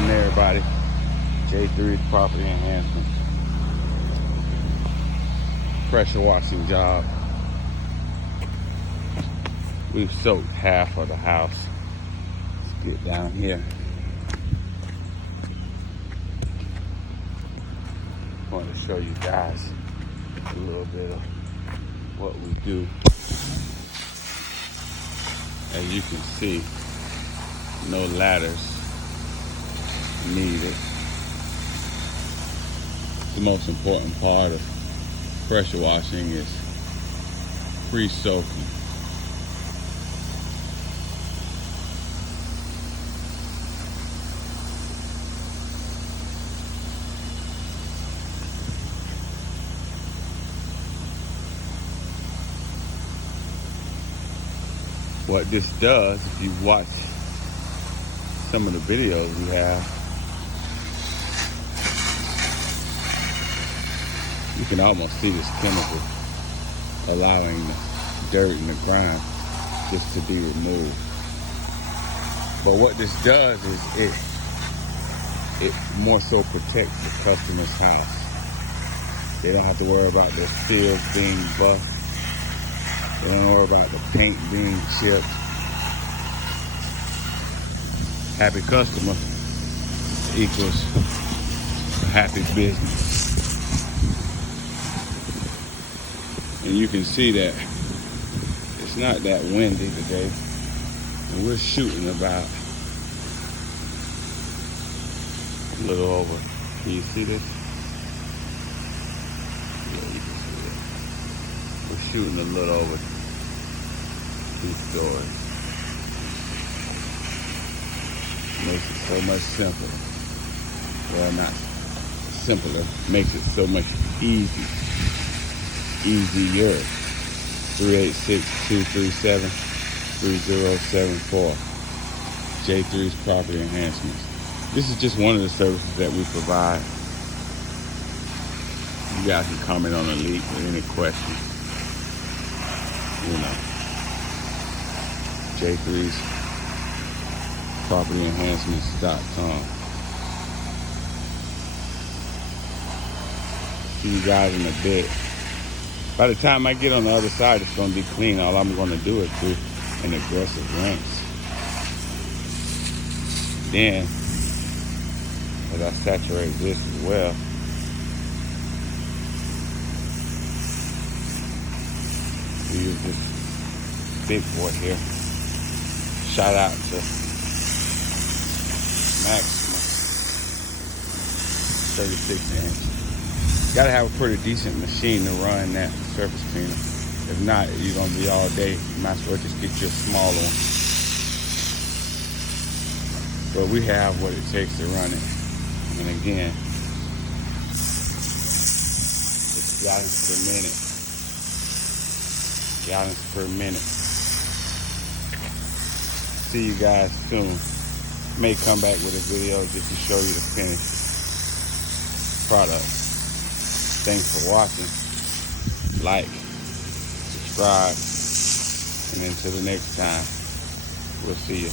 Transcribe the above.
morning, everybody. J3's Property Enhancements. Pressure washing job. We've soaked half of the house. Let's get down here. I want to show you guys a little bit of what we do. As you can see, no ladders needed. The most important part of pressure washing is pre-soaking. What this does, if you watch some of the videos we have, you can almost see this chemical allowing the dirt and the grime just to be removed. But what this does is it more so protects the customer's house. They don't have to worry about their fields being buffed. They don't worry about the paint being chipped. Happy customer equals a happy business. And you can see that it's not that windy today. And we're shooting about a little over. Can you see this? Yeah, you can see it. We're shooting a little over 2 stories. Makes it so much simpler. Well, not simpler. Makes it so much easier. 386-237-3074. J3's Property Enhancements. This is just one of the services that we provide. You guys can comment on the link with any questions. You know, J3's PropertyEnhancements.com. See you guys in a bit. By the time I get on the other side, it's going to be clean. All I'm going to do is do an aggressive rinse. Then, as I saturate this as well, we use this big boy here. Shout out to Maximum 36 inch. Gotta have a pretty decent machine to run that surface cleaner. If not, you're gonna be all day. You might as well just get you a smaller one. But we have what it takes to run it. And again, it's gallons per minute. Gallons per minute. See you guys soon. May come back with a video just to show you the finished product. Thanks for watching. Like, subscribe, and until the next time, we'll see you.